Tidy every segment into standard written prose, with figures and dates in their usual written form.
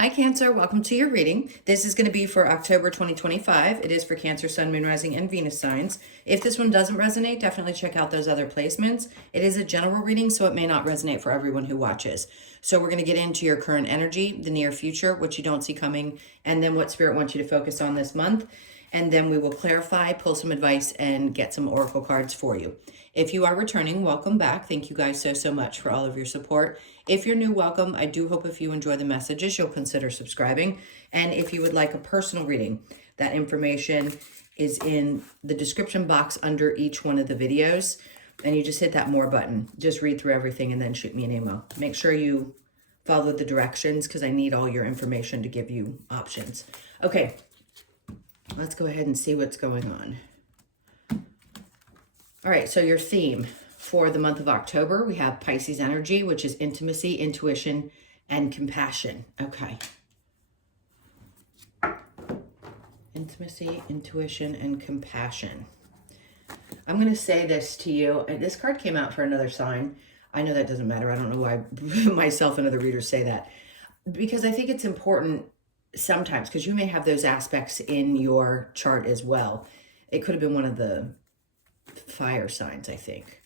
Hi Cancer, welcome to your reading. This is going to be for October 2025. It is for Cancer, Sun, Moon, Rising, and Venus signs. If this one doesn't resonate, definitely check out those other placements. It is a general reading, so it may not resonate for everyone who watches. So we're going to get into your current energy, the near future, what you don't see coming, and then what Spirit wants you to focus on this month. And then we will clarify, pull some advice, and get some oracle cards for you. If you are returning, welcome back. Thank you guys so much for all of your support. If you're new, welcome. I do hope if you enjoy the messages, you'll consider subscribing. And if you would like a personal reading, that information is in the description box under each one of the videos. And you just hit that more button. Just read through everything and then shoot me an email. Make sure you follow the directions because I need all your information to give you options. Okay, let's go ahead and see what's going on. All right, so your theme for the month of October, we have Pisces energy, which is intimacy, intuition, and compassion. Okay. Intimacy, intuition, and compassion. I'm going to say this to you. And this card came out for another sign. I know that doesn't matter. I don't know why myself and other readers say that. Because I think it's important sometimes, because you may have those aspects in your chart as well. It could have been one of the fire signs, I think.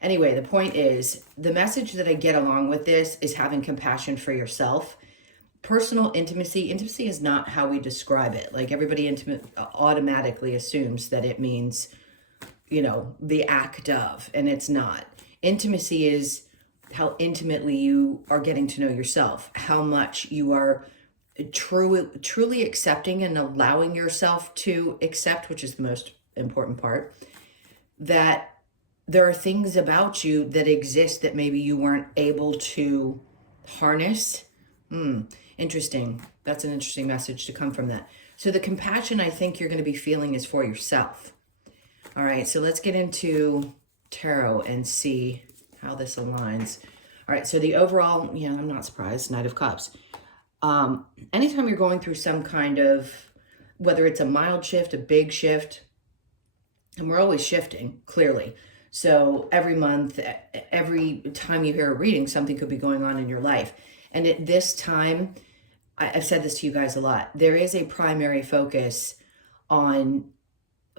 Anyway, the point is, the message that I get along with this is having compassion for yourself. Personal intimacy is not how we describe it. Like everybody automatically assumes that it means, you know, the act of, and it's not. Intimacy is how intimately you are getting to know yourself, how much you are truly accepting and allowing yourself to accept, which is the most important part, that there are things about you that exist that maybe you weren't able to harness. Interesting. That's an interesting message to come from that. So the compassion I think you're going to be feeling is for yourself. All right, so let's get into tarot and see how this aligns. All right, so the overall, yeah, I'm not surprised, Knight of Cups. Anytime you're going through some kind of, whether it's a mild shift, a big shift, and we're always shifting, clearly. So every month, every time you hear a reading, something could be going on in your life. And at this time, I've said this to you guys a lot, there is a primary focus on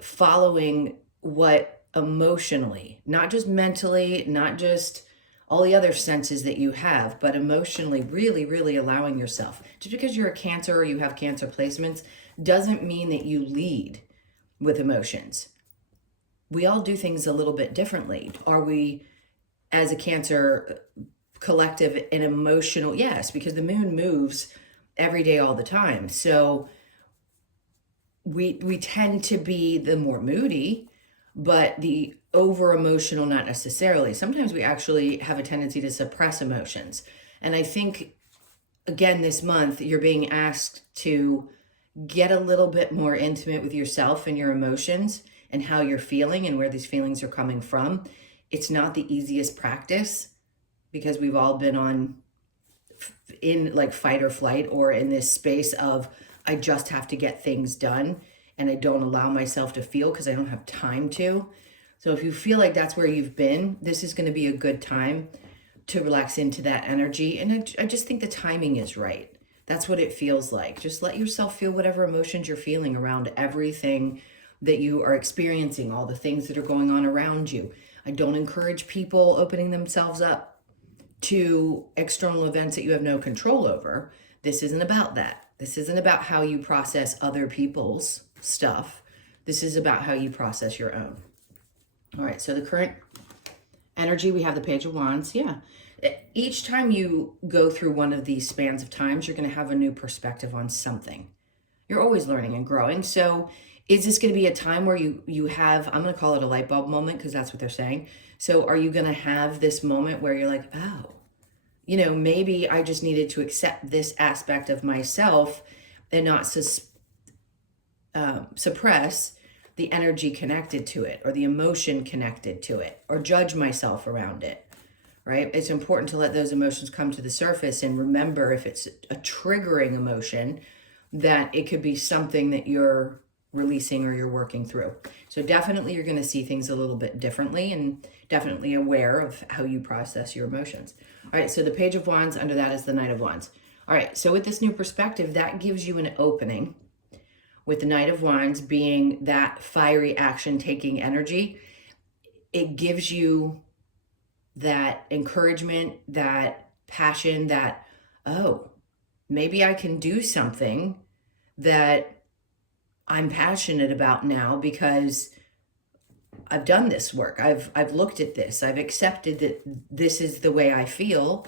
following what emotionally, not just mentally, not just all the other senses that you have, but emotionally really allowing yourself. Just because you're a Cancer or you have Cancer placements doesn't mean that you lead with emotions. We all do things a little bit differently. Are we, as a Cancer collective, an emotional? Yes, because the moon moves every day, all the time. So we tend to be the more moody, but the over emotional, not necessarily. Sometimes we actually have a tendency to suppress emotions. And I think, again, this month, you're being asked to get a little bit more intimate with yourself and your emotions and how you're feeling and where these feelings are coming from. It's not the easiest practice because we've all been in like fight or flight, or in this space of, I just have to get things done and I don't allow myself to feel because I don't have time to. So if you feel like that's where you've been, this is going to be a good time to relax into that energy. And I just think the timing is right. That's what it feels like. Just let yourself feel whatever emotions you're feeling around everything that you are experiencing, all the things that are going on around you. I don't encourage people opening themselves up to external events that you have no control over. This isn't about that. This isn't about how you process other people's stuff. This is about how you process your own. All right, so the current energy, we have the Page of Wands. Yeah. Each time you go through one of these spans of times, you're going to have a new perspective on something. You're always learning and growing. So is this going to be a time where you have, I'm going to call it a light bulb moment because that's what they're saying. So are you going to have this moment where you're like, oh, you know, maybe I just needed to accept this aspect of myself and not suppress the energy connected to it or the emotion connected to it or judge myself around it, right? It's important to let those emotions come to the surface and remember, if it's a triggering emotion, that it could be something that you're releasing or you're working through. So definitely you're going to see things a little bit differently and definitely aware of how you process your emotions. All right, so the Page of Wands, under that is the Knight of Wands. All right, so with this new perspective, that gives you an opening, with the Knight of Wands being that fiery action taking energy. It gives you that encouragement, that passion, that, oh, maybe I can do something that I'm passionate about now because I've done this work. I've looked at this. I've accepted that this is the way I feel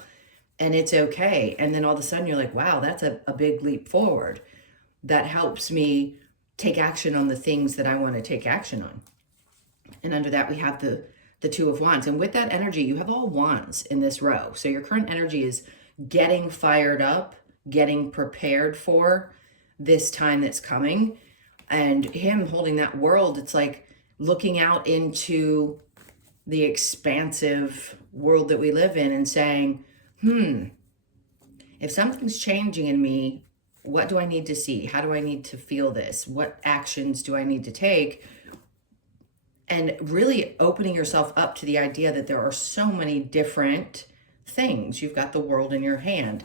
and it's okay. And then all of a sudden you're like, wow, that's a big leap forward. That helps me take action on the things that I want to take action on. And under that, we have the Two of Wands. And with that energy, you have all wands in this row. So your current energy is getting fired up, getting prepared for this time that's coming. And him holding that world, it's like looking out into the expansive world that we live in and saying, if something's changing in me, what do I need to see? How do I need to feel this? What actions do I need to take? And really opening yourself up to the idea that there are so many different things. You've got the world in your hand.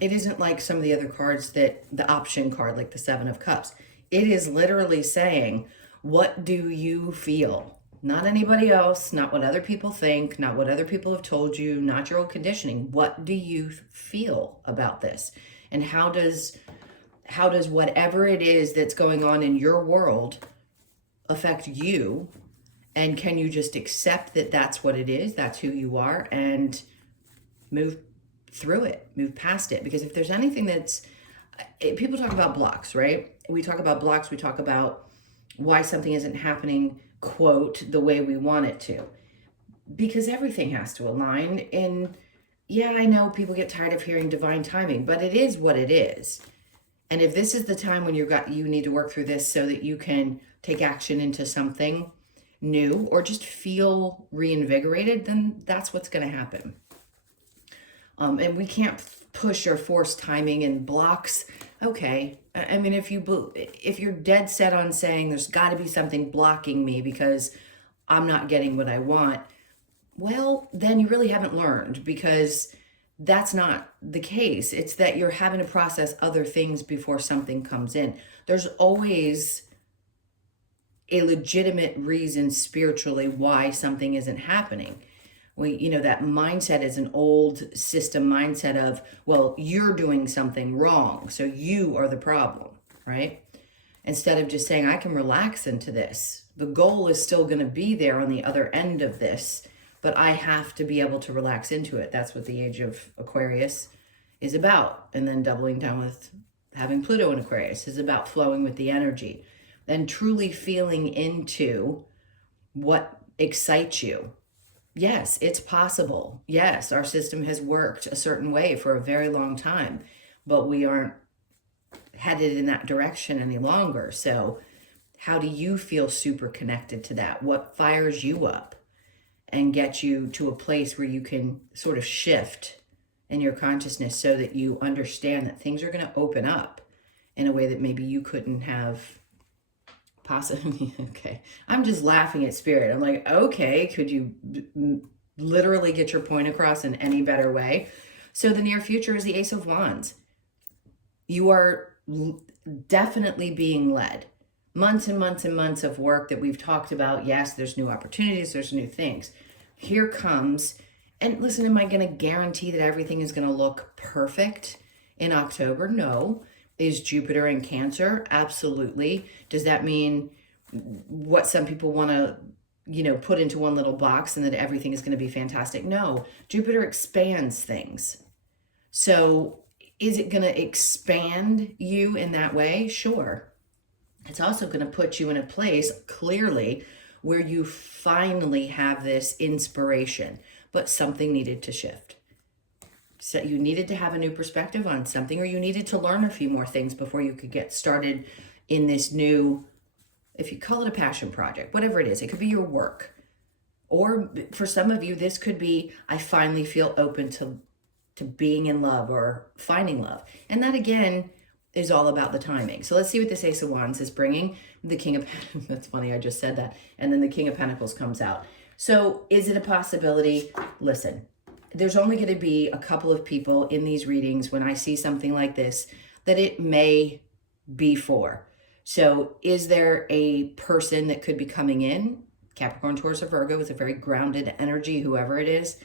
It isn't like some of the other cards, that the option card, like the Seven of Cups. It is literally saying, what do you feel? Not anybody else, not what other people think, not what other people have told you, not your old conditioning. What do you feel about this? And how does whatever it is that's going on in your world affect you? And can you just accept that that's what it is, that's who you are, and move through it, move past it? Because if there's anything that's, people talk about blocks, right? We talk about blocks, we talk about why something isn't happening, quote, the way we want it to. Because everything has to align. And yeah, I know people get tired of hearing divine timing, but it is what it is. And if this is the time when you need to work through this so that you can take action into something new or just feel reinvigorated, then that's what's going to happen. And we can't push or force timing and blocks. Okay. I mean, if you're dead set on saying there's got to be something blocking me because I'm not getting what I want, well, then you really haven't learned, because that's not the case. It's that you're having to process other things before something comes in. There's always a legitimate reason spiritually why something isn't happening. That mindset is an old system mindset of, well, you're doing something wrong, so you are the problem, right? Instead of just saying, I can relax into this. The goal is still going to be there on the other end of this, but I have to be able to relax into it. That's what the age of Aquarius is about. And then doubling down with having Pluto in Aquarius is about flowing with the energy. Then truly feeling into what excites you. Yes, it's possible. Yes, our system has worked a certain way for a very long time, but we aren't headed in that direction any longer. So how do you feel super connected to that? What fires you up and get you to a place where you can sort of shift in your consciousness so that you understand that things are going to open up in a way that maybe you couldn't have possibly. Okay, I'm just laughing at Spirit. I'm like, okay, could you literally get your point across in any better way? So the near future is the Ace of Wands. You are definitely being led. Months and months and months of work that we've talked about. Yes, there's new opportunities, there's new things. Here comes, and listen, am I going to guarantee that everything is going to look perfect in October? No. Is Jupiter in Cancer? Absolutely. Does that mean what some people want to, put into one little box and that everything is going to be fantastic? No. Jupiter expands things. So is it going to expand you in that way? Sure. It's also going to put you in a place, clearly, where you finally have this inspiration, but something needed to shift. So you needed to have a new perspective on something, or you needed to learn a few more things before you could get started in this new, if you call it a passion project, whatever it is. It could be your work. Or for some of you, this could be, I finally feel open to being in love or finding love. And that, again, is all about the timing. So let's see what this Ace of Wands is bringing. The King of Pentacles, that's funny, I just said that. And then the King of Pentacles comes out. So is it a possibility? Listen, there's only going to be a couple of people in these readings when I see something like this that it may be for. So is there a person that could be coming in? Capricorn, Taurus, or Virgo is a very grounded energy, whoever it is.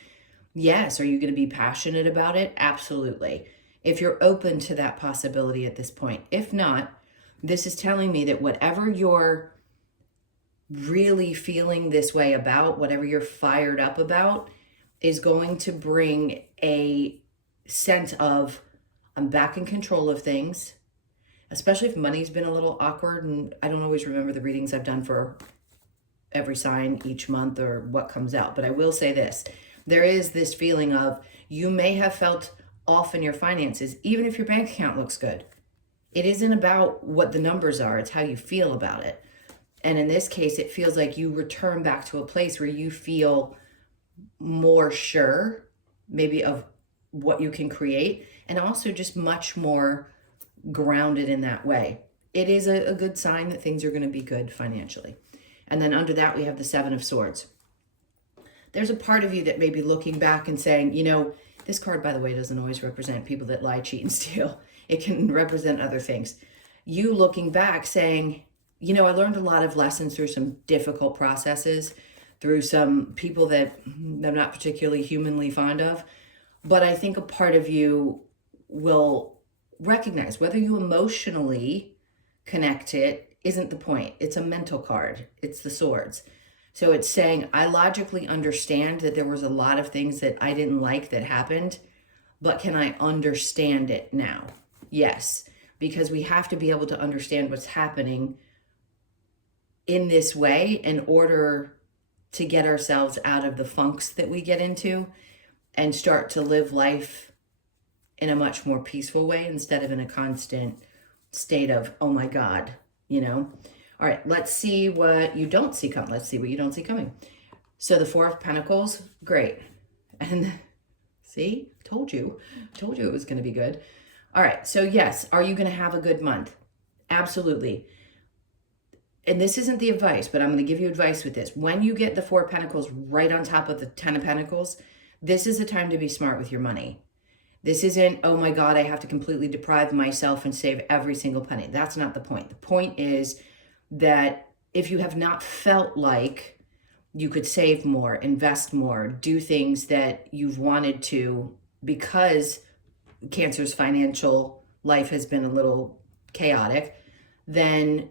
Yes. Are you going to be passionate about it? Absolutely. If you're open to that possibility at this point. If not, this is telling me that whatever you're really feeling this way about, whatever you're fired up about, is going to bring a sense of, I'm back in control of things, especially if money's been a little awkward. And I don't always remember the readings I've done for every sign each month or what comes out. But I will say this, there is this feeling of, you may have felt off in your finances, even if your bank account looks good. It isn't about what the numbers are, it's how you feel about it. And in this case, it feels like you return back to a place where you feel more sure, maybe, of what you can create, and also just much more grounded in that way. It is a good sign that things are going to be good financially. And then under that, we have the Seven of Swords. There's a part of you that may be looking back and saying, you know, this card, by the way, doesn't always represent people that lie, cheat, and steal. It can represent other things. You looking back saying, you know, I learned a lot of lessons through some difficult processes, through some people that I'm not particularly humanly fond of. But I think a part of you will recognize, whether you emotionally connect it isn't the point. It's a mental card. It's the swords. So it's saying, I logically understand that there was a lot of things that I didn't like that happened, but can I understand it now? Yes, because we have to be able to understand what's happening in this way in order to get ourselves out of the funks that we get into and start to live life in a much more peaceful way instead of in a constant state of, oh my God, you know? All right, let's see what you don't see coming. Let's see what you don't see coming. So the Four of Pentacles, great. And see, told you it was going to be good. All right, so yes, are you going to have a good month? Absolutely. And this isn't the advice, but I'm going to give you advice with this. When you get the Four of Pentacles right on top of the Ten of Pentacles, this is the time to be smart with your money. This isn't, oh my God, I have to completely deprive myself and save every single penny. That's not the point. The point is that if you have not felt like you could save more, invest more, do things that you've wanted to, because Cancer's financial life has been a little chaotic, then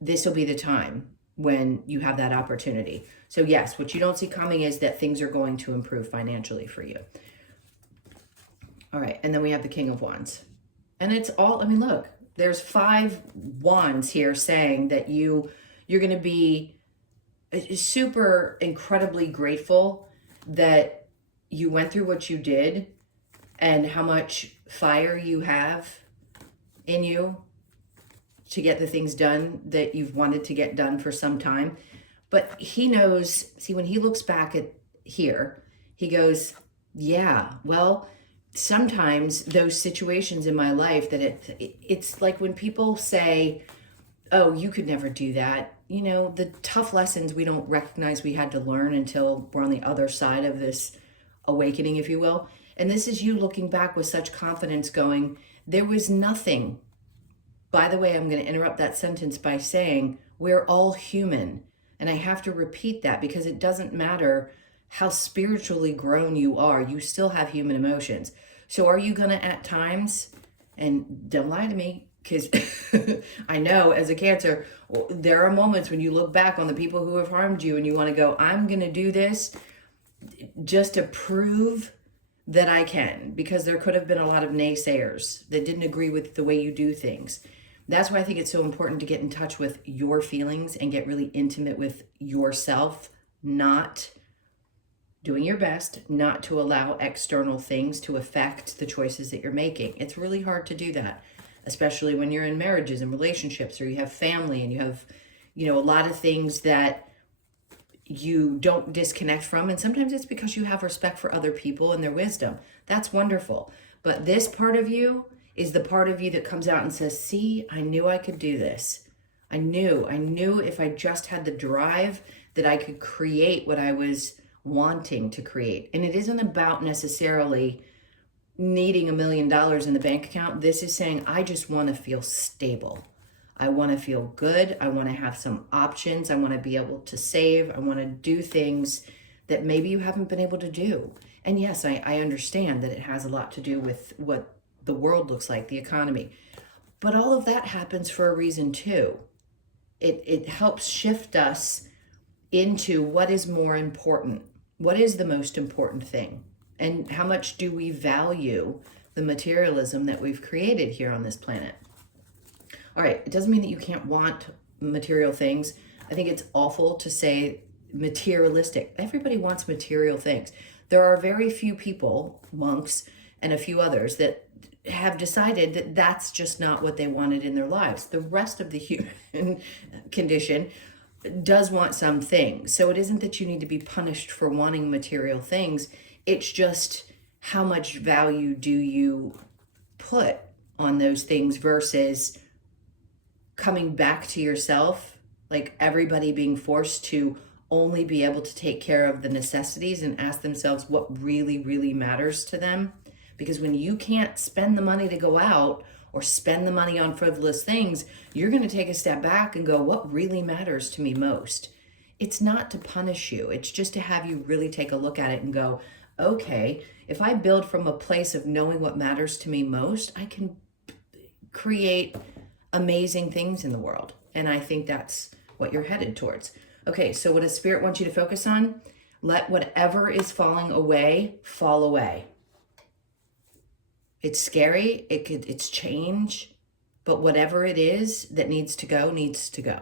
this will be the time when you have that opportunity. So yes, what you don't see coming is that things are going to improve financially for you. All right, and then we have the King of Wands. And it's all, I mean, look, there's 5 wands here saying that you're going to be super incredibly grateful that you went through what you did and how much fire you have in you to get the things done that you've wanted to get done for some time. But he knows, see, when he looks back at here, he goes, yeah, well, sometimes those situations in my life that it's like when people say, oh, you could never do that. You know, the tough lessons we don't recognize we had to learn until we're on the other side of this awakening, if you will. And this is you looking back with such confidence going, there was nothing. By the way, I'm going to interrupt that sentence by saying we're all human. And I have to repeat that because it doesn't matter how spiritually grown you are, you still have human emotions. So are you going to at times, and don't lie to me, because I know as a Cancer, there are moments when you look back on the people who have harmed you and you want to go, I'm going to do this just to prove that I can, because there could have been a lot of naysayers that didn't agree with the way you do things. That's why I think it's so important to get in touch with your feelings and get really intimate with yourself, not doing your best not to allow external things to affect the choices that you're making. It's really hard to do that, especially when you're in marriages and relationships, or you have family and you have, you know, a lot of things that you don't disconnect from. And sometimes it's because you have respect for other people and their wisdom. That's wonderful. But this part of you is the part of you that comes out and says, see, I knew I could do this. I knew if I just had the drive that I could create what I was wanting to create. And it isn't about necessarily needing $1 million in the bank account. This is saying, I just want to feel stable. I want to feel good. I want to have some options. I want to be able to save. I want to do things that maybe you haven't been able to do. And yes, I understand that it has a lot to do with what the world looks like, the economy. But all of that happens for a reason too. It helps shift us into what is more important. What is the most important thing? And how much do we value the materialism that we've created here on this planet? All right, it doesn't mean that you can't want material things. I think it's awful to say materialistic. Everybody wants material things. There are very few people, monks and a few others, that have decided that that's just not what they wanted in their lives. The rest of the human condition does want some things. So it isn't that you need to be punished for wanting material things. It's just how much value do you put on those things versus coming back to yourself, like everybody being forced to only be able to take care of the necessities and ask themselves what really, really matters to them. Because when you can't spend the money to go out or spend the money on frivolous things, you're going to take a step back and go, what really matters to me most? It's not to punish you. It's just to have you really take a look at it and go, okay, if I build from a place of knowing what matters to me most, I can create amazing things in the world. And I think that's what you're headed towards. Okay, so what does Spirit want you to focus on? Let whatever is falling away, fall away. It's scary, it's change, but whatever it is that needs to go, needs to go.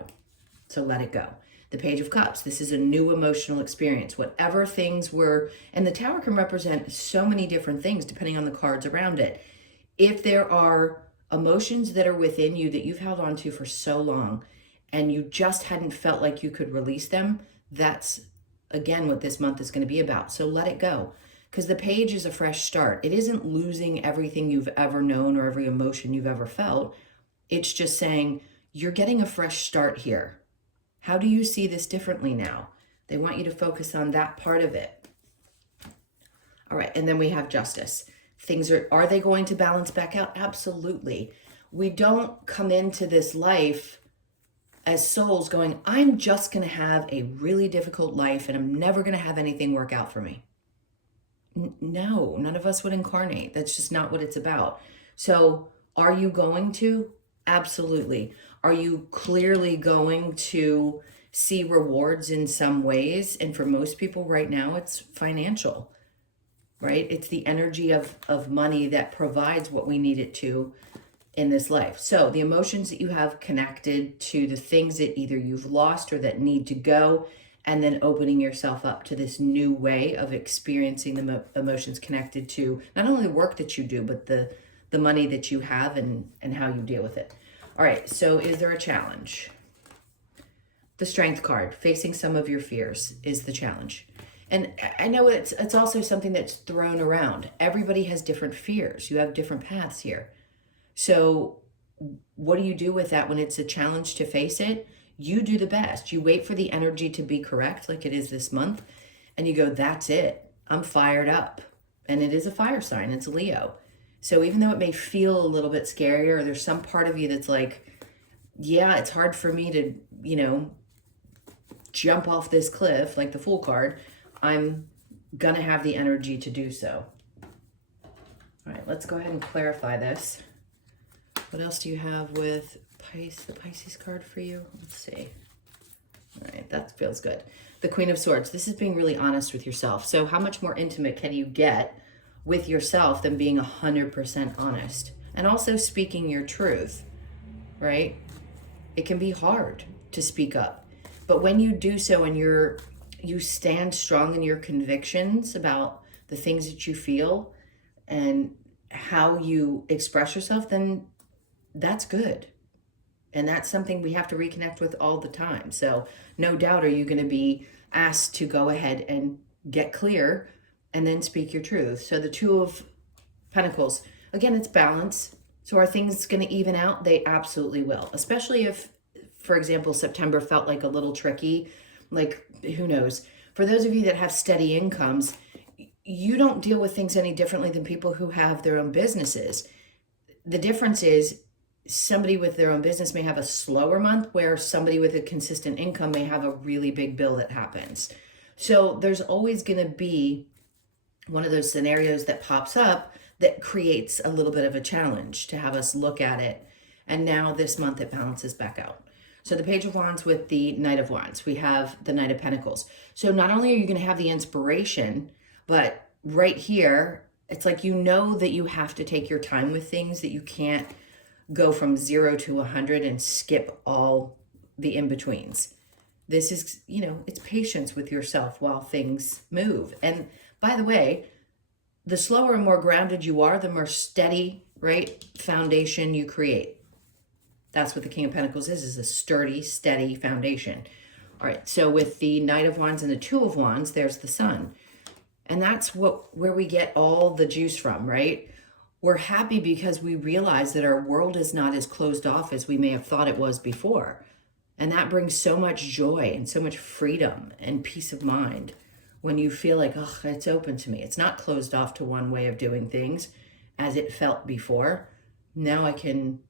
So let it go. The Page of Cups, this is a new emotional experience. Whatever things were, and the Tower can represent so many different things depending on the cards around it. If there are emotions that are within you that you've held on to for so long and you just hadn't felt like you could release them, that's again what this month is going to be about. So let it go. Because the Page is a fresh start. It isn't losing everything you've ever known or every emotion you've ever felt. It's just saying, you're getting a fresh start here. How do you see this differently now? They want you to focus on that part of it. All right, and then we have Justice. Things are they going to balance back out? Absolutely. We don't come into this life as souls going, I'm just going to have a really difficult life and I'm never going to have anything work out for me. No, none of us would incarnate. That's just not what it's about. So are you going to? Absolutely. Are you clearly going to see rewards in some ways? And for most people right now, it's financial, right? It's the energy of money that provides what we need it to in this life. So the emotions that you have connected to the things that either you've lost or that need to go, and then opening yourself up to this new way of experiencing the emotions connected to not only the work that you do, but the money that you have and how you deal with it. All right, so is there a challenge? The Strength card, facing some of your fears, is the challenge. And I know it's also something that's thrown around. Everybody has different fears. You have different paths here. So what do you do with that when it's a challenge to face it? You do the best. You wait for the energy to be correct, like it is this month, and you go, that's it. I'm fired up. And it is a fire sign. It's Leo. So even though it may feel a little bit scarier, or there's some part of you that's like, yeah, it's hard for me to, jump off this cliff, like the Fool card, I'm going to have the energy to do so. All right, let's go ahead and clarify this. What else do you have with the Pisces card for you? Let's see. All right, that feels good. The Queen of Swords. This is being really honest with yourself. So how much more intimate can you get with yourself than being 100% honest? And also speaking your truth, right? It can be hard to speak up. But when you do so and you stand strong in your convictions about the things that you feel and how you express yourself, then that's good. And that's something we have to reconnect with all the time. So no doubt are you going to be asked to go ahead and get clear and then speak your truth. So the Two of Pentacles, again, it's balance. So are things going to even out? They absolutely will. Especially if, for example, September felt like a little tricky. Like, who knows? For those of you that have steady incomes, you don't deal with things any differently than people who have their own businesses. The difference is somebody with their own business may have a slower month, where somebody with a consistent income may have a really big bill that happens. So there's always going to be one of those scenarios that pops up that creates a little bit of a challenge to have us look at it. And now this month it balances back out. So the Page of Wands with the Knight of Wands, we have the Knight of Pentacles. So not only are you going to have the inspiration, but right here, it's like you know that you have to take your time with things, that you can't go from 0 to 100 and skip all the in-betweens. This is, it's patience with yourself while things move. And by the way, the slower and more grounded you are, the more steady, right, foundation you create. That's what the King of Pentacles is a sturdy, steady foundation. All right, so with the Knight of Wands and the Two of Wands, there's the Sun. And that's where we get all the juice from, right? We're happy because we realize that our world is not as closed off as we may have thought it was before. And that brings so much joy and so much freedom and peace of mind when you feel like, oh, it's open to me. It's not closed off to one way of doing things as it felt before. Now I can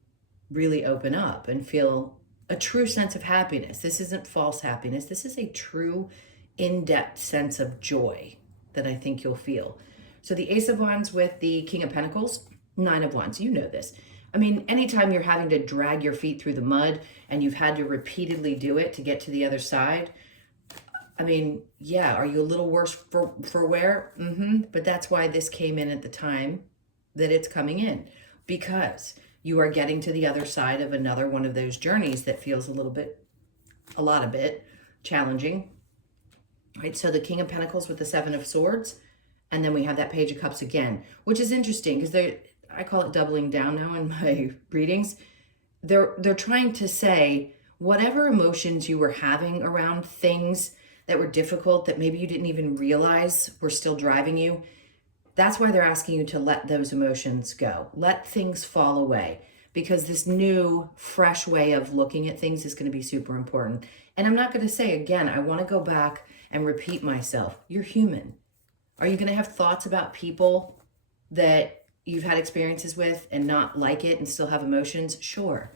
really open up and feel a true sense of happiness. This isn't false happiness. This is a true in-depth sense of joy that I think you'll feel. So the Ace of Wands with the King of Pentacles, Nine of Wands, you know this. I mean, anytime you're having to drag your feet through the mud and you've had to repeatedly do it to get to the other side, I mean, yeah, are you a little worse for wear? But that's why this came in at the time that it's coming in, because you are getting to the other side of another one of those journeys that feels a lot of bit challenging. Right, so the King of Pentacles with the Seven of Swords, and then we have that Page of Cups again, which is interesting because I call it doubling down now in my readings. They're trying to say whatever emotions you were having around things that were difficult, that maybe you didn't even realize were still driving you. That's why they're asking you to let those emotions go. Let things fall away, because this new, fresh way of looking at things is going to be super important. And I'm not going to say, again, I want to go back and repeat myself. You're human. Are you going to have thoughts about people that you've had experiences with and not like it and still have emotions? Sure.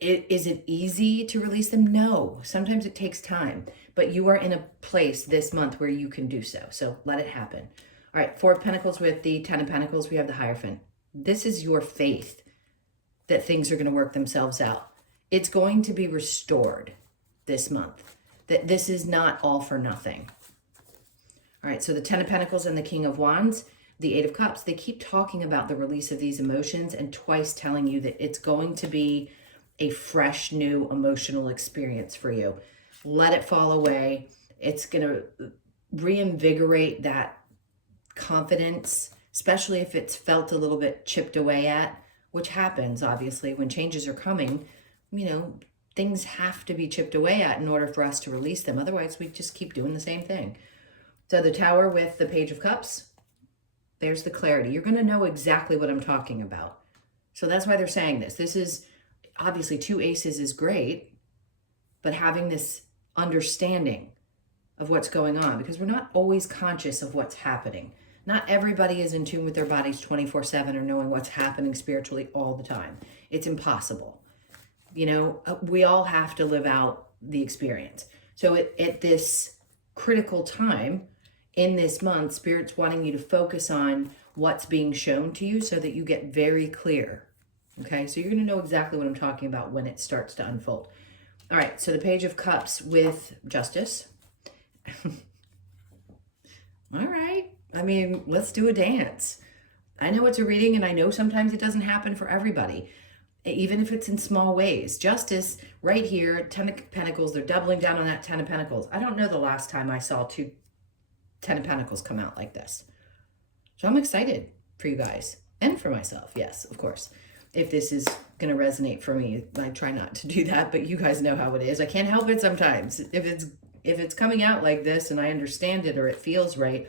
Is it easy to release them? No. Sometimes it takes time, but you are in a place this month where you can do so. So let it happen. All right, Four of Pentacles with the Ten of Pentacles, we have the Hierophant. This is your faith that things are going to work themselves out. It's going to be restored this month, that this is not all for nothing. All right, so the Ten of Pentacles and the King of Wands, the Eight of Cups, they keep talking about the release of these emotions and twice telling you that it's going to be a fresh, new emotional experience for you. Let it fall away. It's going to reinvigorate that confidence, especially if it's felt a little bit chipped away at, which happens, obviously, when changes are coming. Things have to be chipped away at in order for us to release them. Otherwise, we just keep doing the same thing. So the Tower with the Page of Cups, there's the clarity. You're going to know exactly what I'm talking about. So that's why they're saying this. This is obviously 2 aces is great, but having this understanding of what's going on, because we're not always conscious of what's happening. Not everybody is in tune with their bodies 24/7 or knowing what's happening spiritually all the time. It's impossible. We all have to live out the experience. So at this critical time in this month, Spirit's wanting you to focus on what's being shown to you so that you get very clear. Okay, so you're going to know exactly what I'm talking about when it starts to unfold. All right, so the Page of Cups with Justice. All right, let's do a dance. I know it's a reading, and I know sometimes it doesn't happen for everybody, even if it's in small ways. Justice, right here, Ten of Pentacles, they're doubling down on that Ten of Pentacles. I don't know the last time I saw 2 Ten of Pentacles come out like this. So I'm excited for you guys, and for myself, yes, of course. If this is going to resonate for me, I try not to do that, but you guys know how it is. I can't help it sometimes. If it's coming out like this and I understand it or it feels right,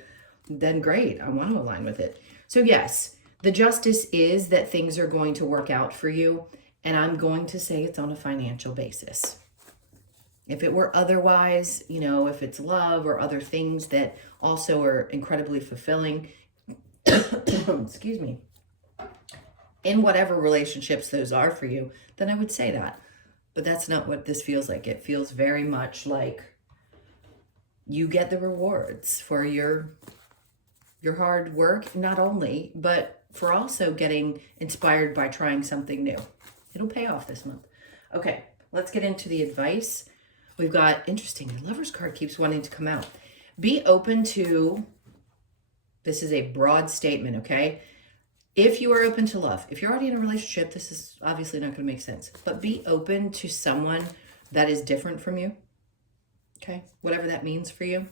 then great. I want to align with it. So yes, the justice is that things are going to work out for you. And I'm going to say it's on a financial basis. If it were otherwise, you know, if it's love or other things that also are incredibly fulfilling, excuse me, in whatever relationships those are for you, then I would say that. But that's not what this feels like. It feels very much like you get the rewards for your hard work, not only, but for also getting inspired by trying something new. It'll pay off this month. Okay, let's get into the advice. We've got, interesting, the Lover's card keeps wanting to come out. Be open to, this is a broad statement, okay? If you are open to love, if you're already in a relationship, this is obviously not going to make sense, but be open to someone that is different from you, okay? Whatever that means for you.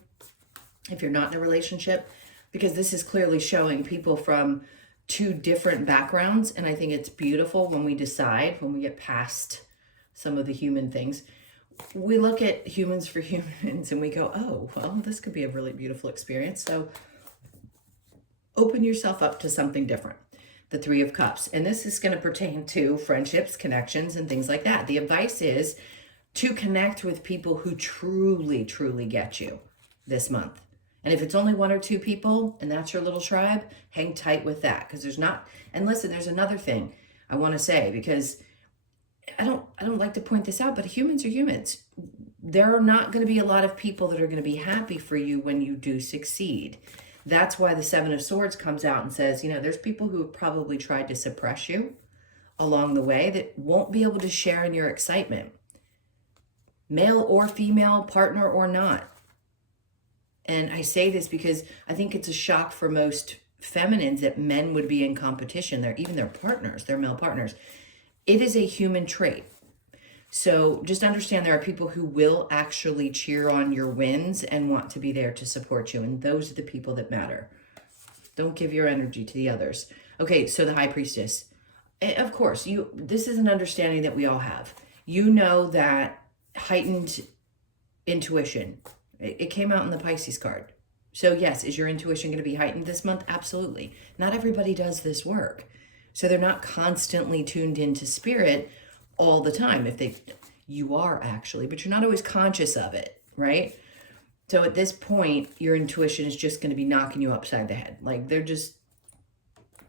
If you're not in a relationship, because this is clearly showing people from two different backgrounds. And I think it's beautiful when we decide, when we get past some of the human things, we look at humans for humans and we go, oh, well, this could be a really beautiful experience. So open yourself up to something different. The Three of Cups. And this is going to pertain to friendships, connections, and things like that. The advice is to connect with people who truly, truly get you this month. And if it's only one or two people and that's your little tribe, hang tight with that, because there's not, and listen, there's another thing I want to say, because I don't like to point this out, but humans are humans. There are not going to be a lot of people that are going to be happy for you when you do succeed. That's why the Seven of Swords comes out and says, you know, there's people who have probably tried to suppress you along the way that won't be able to share in your excitement. Male or female, partner or not. And I say this because I think it's a shock for most feminines that men would be in competition. They're even their partners, their male partners. It is a human trait. So just understand there are people who will actually cheer on your wins and want to be there to support you. And those are the people that matter. Don't give your energy to the others. Okay, so the High Priestess. Of course, this is an understanding that we all have. You know that heightened intuition. It came out in the Pisces card. So yes, is your intuition going to be heightened this month? Absolutely. Not everybody does this work. So they're not constantly tuned into spirit all the time. You are actually, but you're not always conscious of it, right? So at this point, your intuition is just going to be knocking you upside the head. Like they're just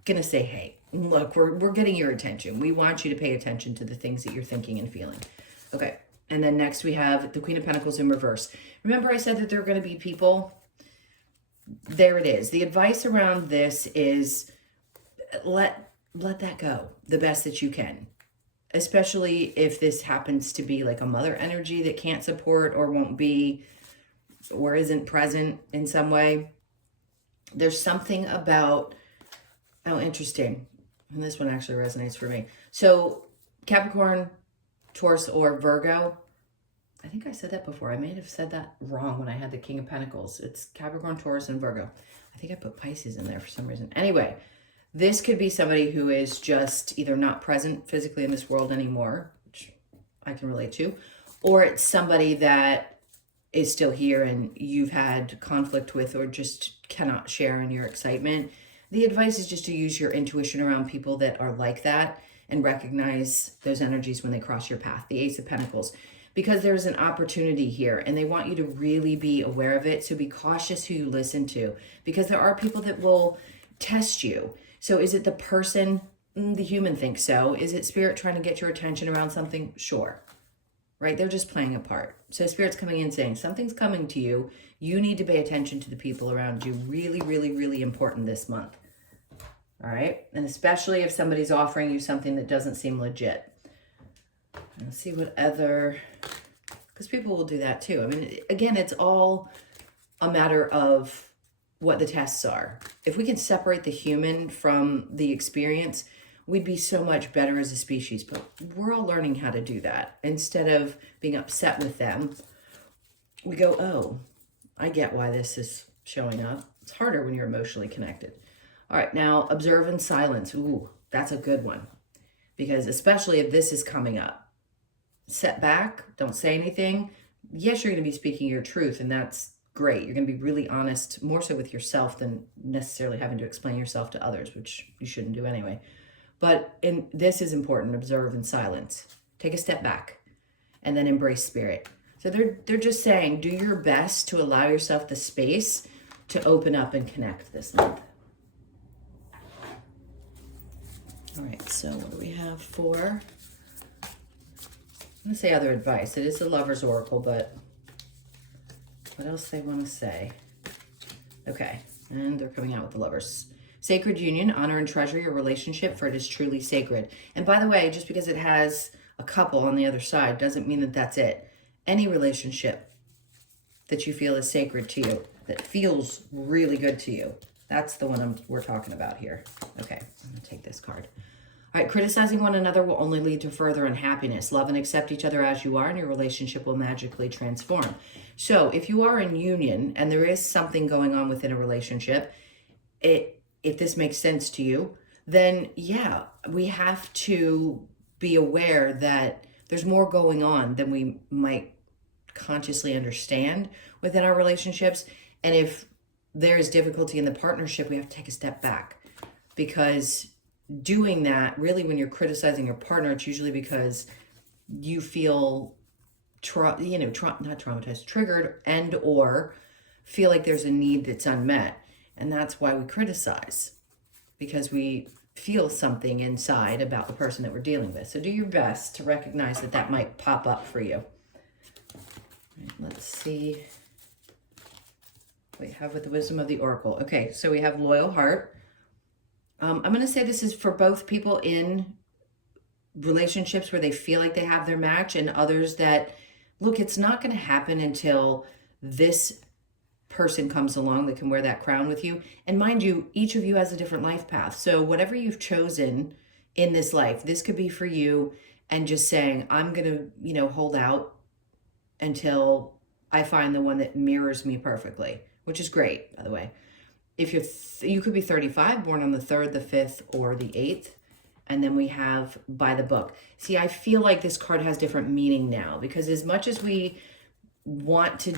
going to say, hey, look, we're getting your attention. We want you to pay attention to the things that you're thinking and feeling. Okay. And then next we have the Queen of Pentacles in reverse. Remember I said that there are going to be people? There it is. The advice around this is let that go the best that you can. Especially if this happens to be like a mother energy that can't support or won't be or isn't present in some way. There's something about, oh, interesting. And this one actually resonates for me. So Capricorn, Taurus, or Virgo. I think I said that before. I may have said that wrong when I had the King of Pentacles. It's Capricorn, Taurus, and Virgo. I think I put Pisces in there for some reason. Anyway, this could be somebody who is just either not present physically in this world anymore, which I can relate to, or it's somebody that is still here and you've had conflict with or just cannot share in your excitement. The advice is just to use your intuition around people that are like that and recognize those energies when they cross your path. The Ace of Pentacles, because there's an opportunity here and they want you to really be aware of it. So be cautious who you listen to, because there are people that will test you. So is it the person? The human thinks so. Is it spirit trying to get your attention around something? Sure. Right? They're just playing a part. So spirit's coming in saying something's coming to you. You need to pay attention to the people around you. Really, really, really important this month. All right? And especially if somebody's offering you something that doesn't seem legit. Let's see what other, because people will do that too. I mean, again, it's all a matter of what the tests are. If we can separate the human from the experience, we'd be so much better as a species. But we're all learning how to do that. Instead of being upset with them, we go, oh, I get why this is showing up. It's harder when you're emotionally connected. All right, now observe in silence. Ooh, that's a good one. Because especially if this is coming up, set back, don't say anything. Yes, you're going to be speaking your truth, and that's great. You're going to be really honest, more so with yourself than necessarily having to explain yourself to others, which you shouldn't do anyway. But this is important. Observe in silence. Take a step back and then embrace spirit. So they're just saying, do your best to allow yourself the space to open up and connect this month. All right, so what do we have for, I'm going to say other advice. It is the Lover's Oracle, but what else they want to say? Okay, and they're coming out with the Lovers. Sacred union, honor and treasure your relationship, for it is truly sacred. And by the way, just because it has a couple on the other side doesn't mean that that's it. Any relationship that you feel is sacred to you, that feels really good to you, that's the one we're talking about here. Okay, I'm going to take this card. All right, criticizing one another will only lead to further unhappiness. Love and accept each other as you are, and your relationship will magically transform. So if you are in union and there is something going on within a relationship, if this makes sense to you, then yeah, we have to be aware that there's more going on than we might consciously understand within our relationships. And if there is difficulty in the partnership, we have to take a step back, because doing that, really, when you're criticizing your partner, it's usually because you feel not traumatized, triggered, and or feel like there's a need that's unmet. And that's why we criticize, because we feel something inside about the person that we're dealing with. So do your best to recognize that that might pop up for you. Right, let's see what we have with the wisdom of the oracle. Okay, so we have loyal heart. I'm going to say this is for both people in relationships where they feel like they have their match, and others that, look, it's not going to happen until this person comes along that can wear that crown with you. And mind you, each of you has a different life path. So whatever you've chosen in this life, this could be for you, and just saying, I'm going to, hold out until I find the one that mirrors me perfectly, which is great, by the way. If you could be 35, born on the 3rd, the 5th, or the 8th. And then we have by the book. See, I feel like this card has different meaning now, because as much as we want to,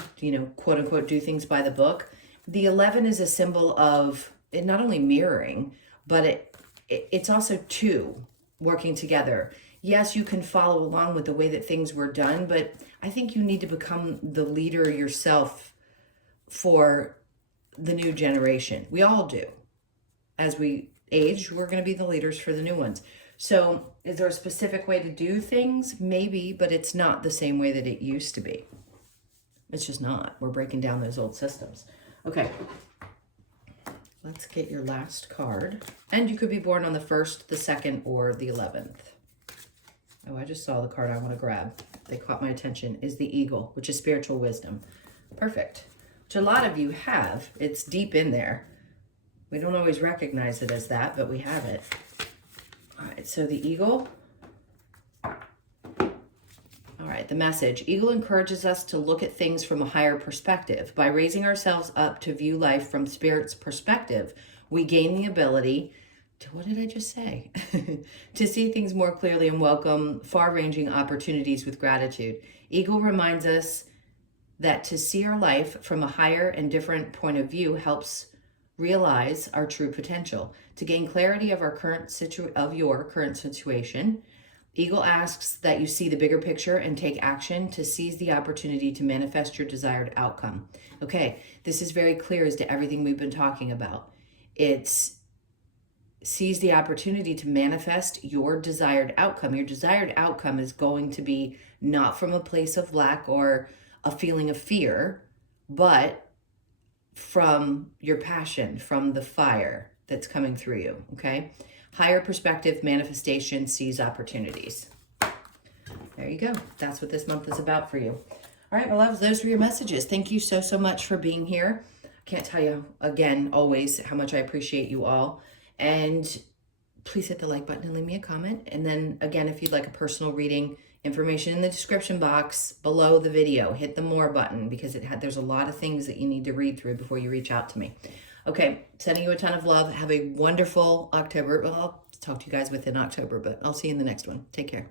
quote unquote, do things by the book, the 11 is a symbol of it not only mirroring, but it's also two working together. Yes, you can follow along with the way that things were done, but I think you need to become the leader yourself for the new generation. We all do. As we age, we're going to be the leaders for the new ones. So is there a specific way to do things? Maybe, but it's not the same way that it used to be. It's just not. We're breaking down those old systems. Okay. Let's get your last card. And you could be born on the 1st, the 2nd, or the 11th. Oh, I just saw the card I want to grab. They caught my attention. Is the eagle, which is spiritual wisdom. Perfect. Which a lot of you have. It's deep in there. We don't always recognize it as that, but we have it. All right, so the eagle. All right, the message. Eagle encourages us to look at things from a higher perspective. By raising ourselves up to view life from Spirit's perspective, we gain the ability to, what did I just say? To see things more clearly and welcome far-ranging opportunities with gratitude. Eagle reminds us that to see our life from a higher and different point of view helps realize our true potential. To gain clarity of your current situation, Eagle asks that you see the bigger picture and take action to seize the opportunity to manifest your desired outcome. Okay, this is very clear as to everything we've been talking about. It's seize the opportunity to manifest your desired outcome. Your desired outcome is going to be not from a place of lack or a feeling of fear, but from your passion, from the fire that's coming through you, okay? Higher perspective, manifestation, seize opportunities. There you go. That's what this month is about for you. All right, my loves, those were your messages. Thank you so, so much for being here. I can't tell you, again, always how much I appreciate you all. And please hit the like button and leave me a comment. And then, again, if you'd like a personal reading, information in the description box below the video. Hit the more button, because there's a lot of things that you need to read through before you reach out to me. Okay, sending you a ton of love. Have a wonderful October. Well, I'll talk to you guys within October, but I'll see you in the next one. Take care.